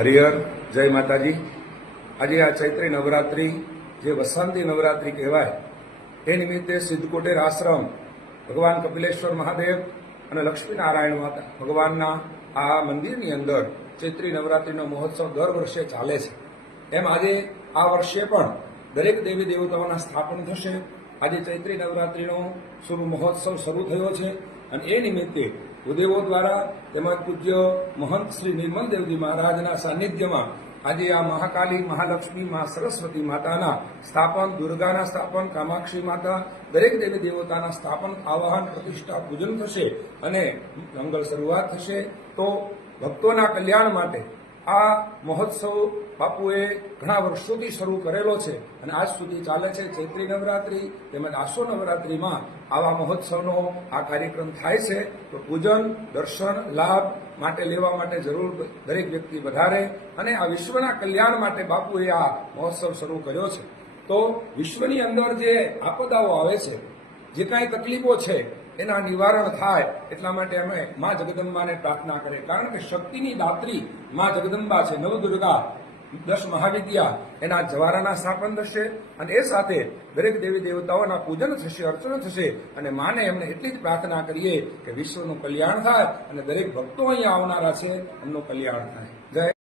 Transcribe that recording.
હરિહર જય માતાજી। આજે આ ચૈત્રી નવરાત્રી જે વસંતી નવરાત્રી કહેવાય એ નિમિત્તે સિદ્ધકોટેર આશ્રમ ભગવાન કપિલેશ્વર મહાદેવ અને લક્ષ્મીનારાયણ માતા ભગવાનના આ મંદિરની અંદર ચૈત્રી નવરાત્રીનો મહોત્સવ દર વર્ષે ચાલે છે। એમ આજે આ વર્ષે પણ દરેક દેવી દેવતાઓના સ્થાપન થશે। આજે ચૈત્રી નવરાત્રીનો શુભ મહોત્સવ શરૂ થયો છે અને એ નિમિત્તે ભૂદેવો દ્વારા તેમજ પૂજ્ય મહંત શ્રી નિર્મલદેવજી મહારાજના સાનિધ્યમાં આજે આ મહાકાલી, મહાલક્ષ્મી, મા સરસ્વતી માતાના સ્થાપન, દુર્ગાના સ્થાપન, કામાક્ષી માતા દરેક દેવી દેવતાના સ્થાપન, આવાહન, પ્રતિષ્ઠા, પૂજન થશે અને મંગળ શરૂઆત થશે। તો ભક્તોના કલ્યાણ માટે આ મહોત્સવ બાપુએ ઘણા વર્ષોથી શરૂ કરેલો છે અને આજ સુધી ચાલે છે। ચૈત્રી નવરાત્રી તેમજ આસો નવરાત્રીમાં આવા મહોત્સવનો આ કાર્યક્રમ થાય છે। તો પૂજન, દર્શન, લાભ માટે લેવા માટે જરૂર દરેક વ્યક્તિ વધારે અને આ વિશ્વના કલ્યાણ માટે બાપુએ આ મહોત્સવ શરૂ કર્યો છે। તો વિશ્વની અંદર જે આપદાઓ આવે છે, જે કાંઈ તકલીફો છે એના નિવારણ થાય એટલા માટે અમે મા જગદંબાને પ્રાર્થના કરીએ, કારણ કે શક્તિની દાત્રી મા જગદંબા છે, નવદુર્ગા, 10 મહાવિદ્યા, એના જવારાના સ્થાપન થશે અને એ સાથે દરેક દેવી દેવતાઓના પૂજન થશે, અર્ચન થશે અને માને એમને એટલી જ પ્રાર્થના કરીએ કે વિશ્વનું કલ્યાણ થાય અને દરેક ભક્તો અહીંયા આવનારા છે એમનું કલ્યાણ થાય। જય